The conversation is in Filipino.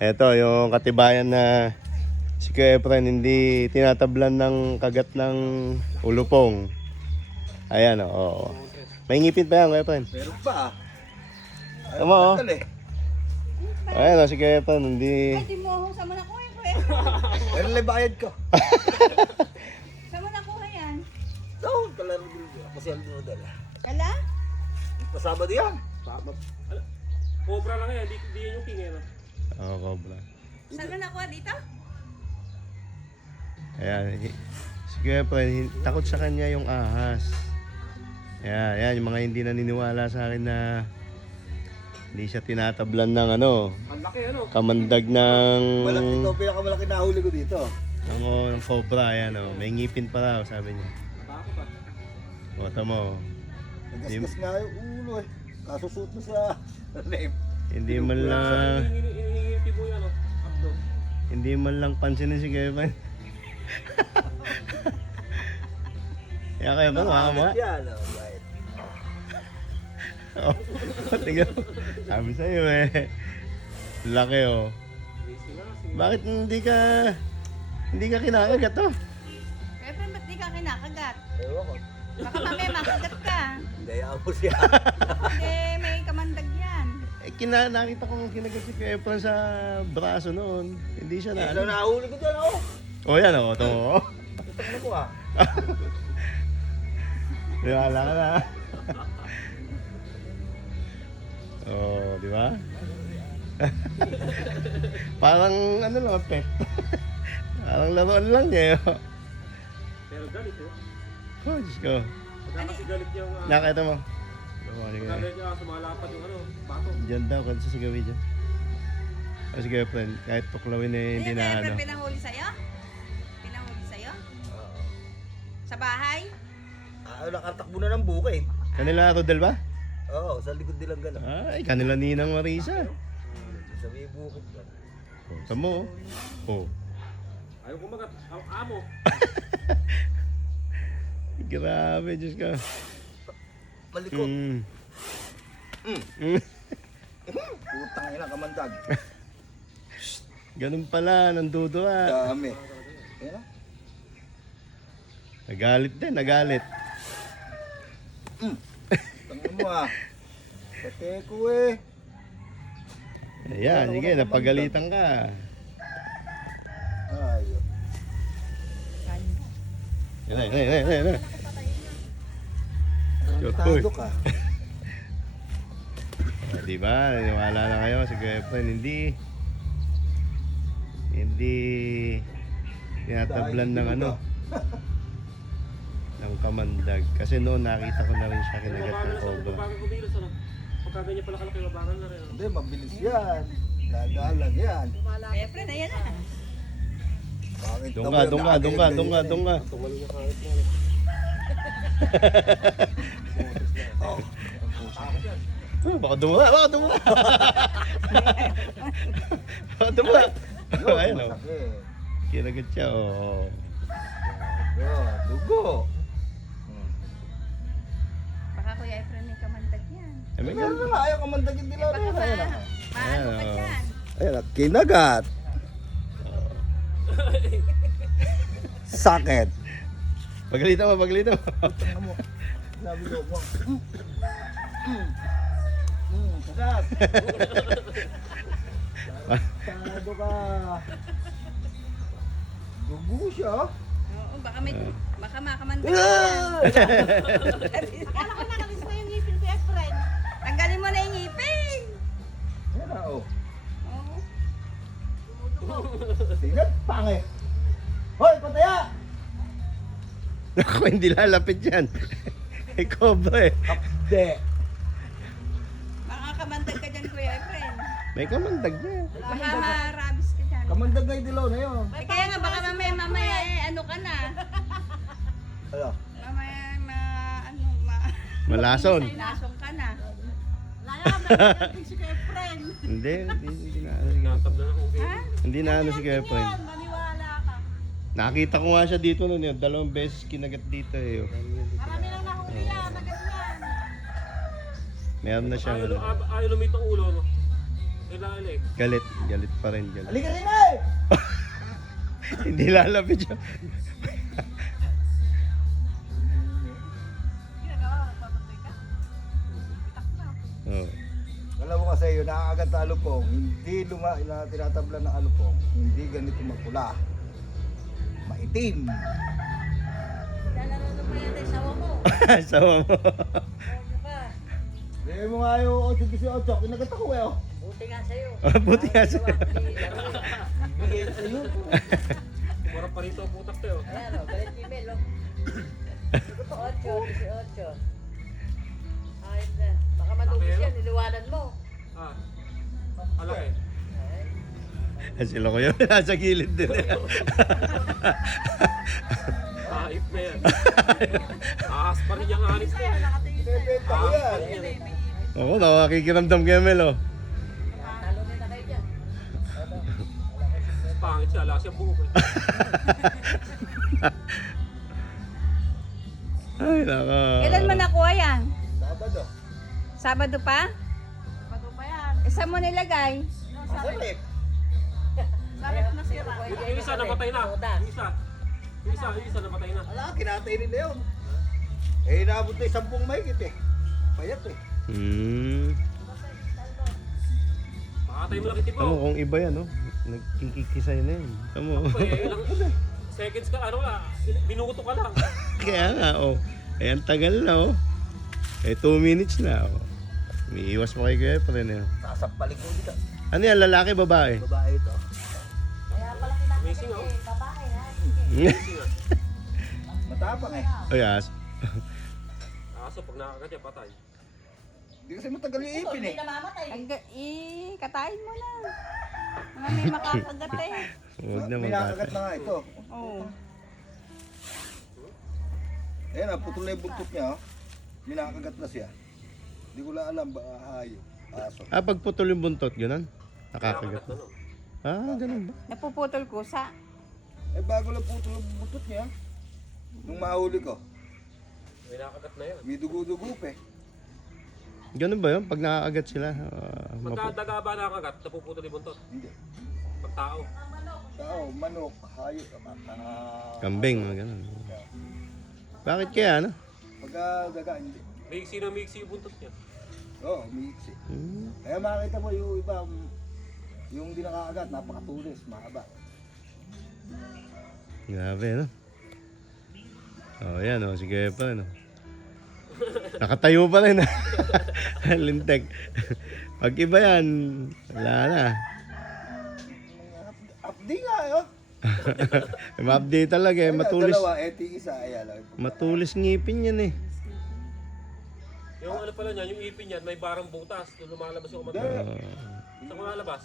Eto, yung katibayan na si Kuya Efren hindi tinatablan ng kagat ng ulupong. Ayan, oo. May ngipin pa yan, Kuya Efren. Meron pa. Tama, oh. Tagal eh. Ayan, si Kuya Efren, hindi... Ay, di mo akong sama na kuha ko eh. Meron lang bayad ko. Sama na kuha yan. Oo, kalaro din. Ako siya ang dala. Kala? Pasama din yan. Cobra lang yan, di yan yung king eh. No? Oo, Cobra. Saan mo nakuha dito? Ayan, si Kuya Efren, takot sa kanya yung ahas. Ayan, yung mga hindi naniniwala sa akin na hindi siya tinatablan ng ano, Ang laki ano. kamandag ng... Malaki ito, pinakamalaki na huli ko dito. ng cobra, ayan o. May ngipin pa raw, sabi niya. Natakot ah. Bota mo. Nagasgas nga yung ulo eh. Kasusot mo sa name. Hindi man lang... Hinihingi mo yan oh. Abdo. Hindi man lang pansinin si Kevin. Kaya kayo ba, mga kama? Yan, oh, right. Oo. Tingnan mo. Sabi sa'yo eh. Laki oh. Busy na kasi. Bakit hindi ka kinakagat oh? Kaya friend, ba't di ka kinakagat? Ewan ko. Baka mamaya makagat ka. Hindi, ako siya. Kasi may kamandag yan. Nakita ko kinagat si Kevin sa braso noon. Hindi siya na Ito nahuli ko dyan, oh. Oh yan oh, ito oh. Ito na mo ah. Wala ka na. Oh, di ba? Parang ano lang, pet. Parang laruan lang niya. Pero galit eh. Oh, Diyos ko. Pagka kasi galit yung... Nakita mo? Pagka galit yung sumalapad yung ano, bato. Diyan daw, kung sa sigawin dyan. O sige, friend, kahit tuklawin eh, hindi Ayun, na kaya ano. friend, pinahuli sa'yo? Pinahuli sa'yo? Oo. Sa bahay? Nakatakbo na ng bukid. Kanila Rodel ba? Oo, sa likod nilang gano'n. Ay, kanila Ninang Marisa. Sa may bukid ka. Oh, tamo. Oh. Ayaw kumagat. Ang amo. Grabe, Diyos ko. Malikot. Mm. Putang ina, kamandag. Ganun pala, nandudura. Dami. Ayan ah. Nagalit din, nagalit. Tangin mo ah. Pate ko eh. Ayan, sige, napagalitan ka. Ayun. Yan. Tado ka. Diba, naniwala na kayo si Kuya Efren, hindi tinatablan ng ano, ng kamandag. Kasi noon nakita ko na rin siya kinagat ng cobra. Babagan kumilos ano. Pagka ganyan pala kalaki, babagan na rin. Hindi, mabilis yan. Dadalang yan. Kaya friend, ayan na. Bakit Doon daw ka. yan? Nakakaganda Tumal yung kahit mo. Baka dumura. Ayun o. Masakit. Kinagat siya, oo. Ayun, dugo. Baka Kuya Efren may kamandag yan. Eh, may Ano ganun. nga, ayaw ka mandagin nila. Baka Ayun, ayun, ayun. maano ka Ayan, dyan. Ayun, kinagat. Sakit. Pagalitan mo. Tingnan mo. Sabi ko, wow. Sagat. Tado ka. Dugo siya. Oo, baka makamandag Ah! yan. Akala ko nakalis mo yung ngipin ko, Efren. Tanggalin mo na yung ngipin. Yan na, oh. Oo. Tingnan, pangit. Hoy, pataya! Ako, hindi lalapit yan. Eh, cobra eh. Kapde. Baka kamandag ka dyan, Kuya Efren. May kamandag niya. Baka marabis ka dyan. Kamandag na yung dilaw na yun. Eh, kaya nga baka mamaya ano ka na. Ano? Mamaya Malason. lasong ka na. Hindi na ano si Natab na ako. Ha? Hindi na ano si Kuya Efren. Maniwala ka. Nakita ko nga siya dito noon yun. 2 beses kinagat dito eh. Marami lang nahuli yan, agad yan. Meron na siya. Ayaw lumit ang ulo no. Ilalig. Galit. Galit pa rin. Galit. Halika rin eh! Hindi lalapit siya. Oh. Alam mo kasi yun, nakakagat na alupong, hindi tinatablan ng alupong, hindi ganito magpula. Maitim. Lalaro na pa yan, sawa mo. Sawa mo. Ano ba? Hindi mo nga yung 8-18, kinagat ako eh. Oh. Buti nga sa'yo. Buti nga sa'yo. Bigay sa iyo. Mura pa rito ang putak tayo. Ayan o, galit ni Mel o. 8, 18. Ayun na. Baka manubos yan, iniwanan mo. Ah. Malaki. Sila ko yun. Nasa gilid din. Kahit na yan. Ahas pa rin yung anis na yan. Bebenta ko yan. Oo, nakakikiramdam kay Mel, oh. Talo na kayo dyan. Pangit siya, wala siyang buhok eh. Ay, naka. Kailan mo nakuha yan? Sabado. Sabado pa? Sabado pa yan. Eh, saan mo nilagay? Masarap. Sarap na sira. Yung isa namatay na. Yung isa namatay na. Ala, kinatay nila yun. Eh, inaabot na 10 mahigit eh. Payat eh. Makatay mo lang iti Tamo, po. kung iba yan, no? Nagkikisay na yun. Tamo. Eh, ilang seconds ka, ano la, binuto ka lang. Kaya nga, oh. Eh, ang tagal na, oh. Eh, 2 minutes na, oh. Umiiwas mo kay Kuya Efren, eh. Sasampalik ko dito. Ano yan, lalaki, babae? Babae ito. Amazing oh. Babae ha? Amazing ah. Matapang eh. Oh, yes. Aso, pag nakakagat yan, patay. Hindi kasi matagal yung ipin eh. Katayin mo na. Mga may makakagat eh. Huwag na May nakagat magkata. na nga ito. Oo. Ayan, putol na yung buntot niya. Oh. May nakagat na siya. Hindi ko lang alam ba hayop. Aso. Ah, pag putol yung buntot, gano'n? Nakakagat. Nakakagat na no. Ah, ganun ba? Napuputol kusa. Eh bago lang putol yung buntot niya. Nung mahuli ko, May nakakagat na yan. may dugo-dugo pa eh. Ganun ba yun? Pag nakakagat sila, Pagka daga ba nakakagat, napuputol yung buntot. Hindi. Pag tao. Tao, manok, hayop, kambing, mga ganun. Bakit kaya, ano? Pagka daga, hindi. Miksi na miksi yung buntot niya. Oo, umiiksi. Hmm. Kaya makikita mo yung iba, yung di nakakagat, napakatulis, mahaba. Grabe, no? Oh, yan, oh. Sige pa, no? Nakatayo pa rin, ah. Lintek. Pag iba yan, wala na. Updi nga, oh. Ma-update talaga, eh. Matulis. Dalawa, eti isa, ayan. Matulis ngipin yan, eh. Yung ano pala niyan, yung ipin niyan, may barang butas. Doon lumalabas yung Hindi. kumagano. Saan lumalabas?